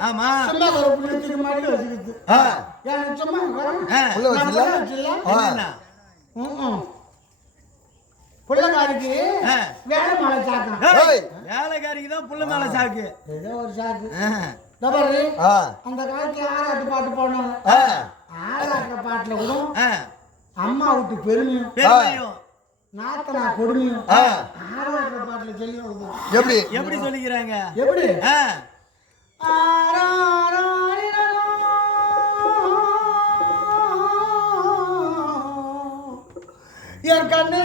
ஆமா. சும்மா ஒரு ஆ. சும்மா. உள்ள. வேலை ஏய். வேலைக்காரிக்கு தான் புள்ள மேல சாக்கு. ஏதோ ஒரு ஆ. அந்த காலத்துல ஆராட்டு பாட்டு பாடுவாங்க ஆ. ஆராட்டுற பாட்டுல கூட. அம்மா விட்டு பெருமையும் பெருமையும். நாத்தனா கொடுமையும் ஆ. ஆராட்டுற பாட்டுல சொல்லி. எப்படி? எப்படி சொல்லிக்கிறாங்க? எப்படி? என் கண்ணு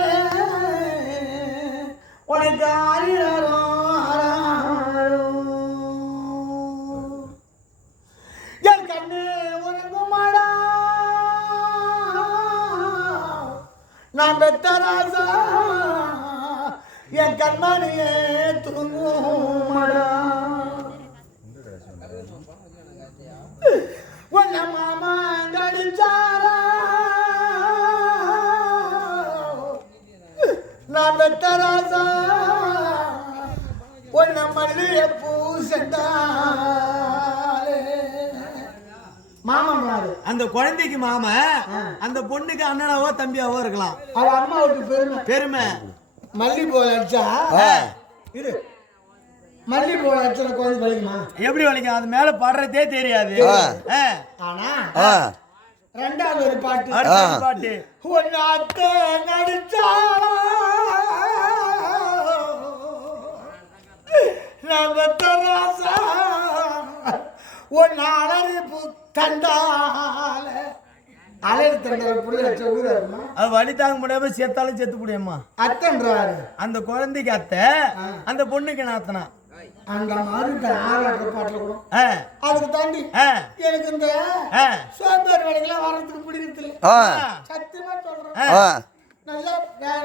உனக்கு ஆரிரரோ, என் கண்ணு உனக்கு மாடா. நான் பெத்த என் கண்மணியே தூங்கும் மாடா. நான் பெத்த ராசா உன்ன மல்லிய பூ சென்றாலே மாமன் யாரு? அந்த குழந்தைக்கு மாம அந்த பொண்ணுக்கு அண்ணனாவோ தம்பியாவோ இருக்கலாம். அவ அம்மா விட்டு பெருமை. பெருமை. மல்லி பூ அடிச்சா. இரு. மல்லி பூ அடிச்சா குழந்தை வலிக்குமா? எப்படி வலிக்கும்? அது மேல படுறதே தெரியாது. ஆனா. ரெண்டாவது ஒரு பாட்டு. பாட்டு. உன் அத்தை நடிச்சாளா நான் பெத்த ராசா உன் அலறி தண்டால அலறி தண்டால புரிய வச்ச ஊரா இருக்குமா அது வலி தாங்க முடியாம செத்தாலும் செத்து முடியுமா அத்தன்றாரு. அந்த குழந்தைக்கு அத்தை அந்த பொண்ணுக்கு நாத்தனா அந்த மாதிரி இந்த ஆராட்ட பாட்டுல கூட. ஆ. அதுக்கு தாண்டி ஆ. எனக்கு இந்த. சோம்பேறி வேலைக்கெல்லாம் வர்றதுக்கு பிடிக்கிறது. சத்தியமா சொல்றேன். நல்லா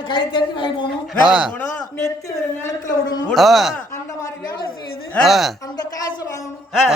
கை தட்டி வேலை போகணும். நெத்தி ஒரு நேரத்துல விடணும். அந்த மாதிரி வேலை செய்யுது ஆ. அந்த காசு வாங்கணும் ஆ.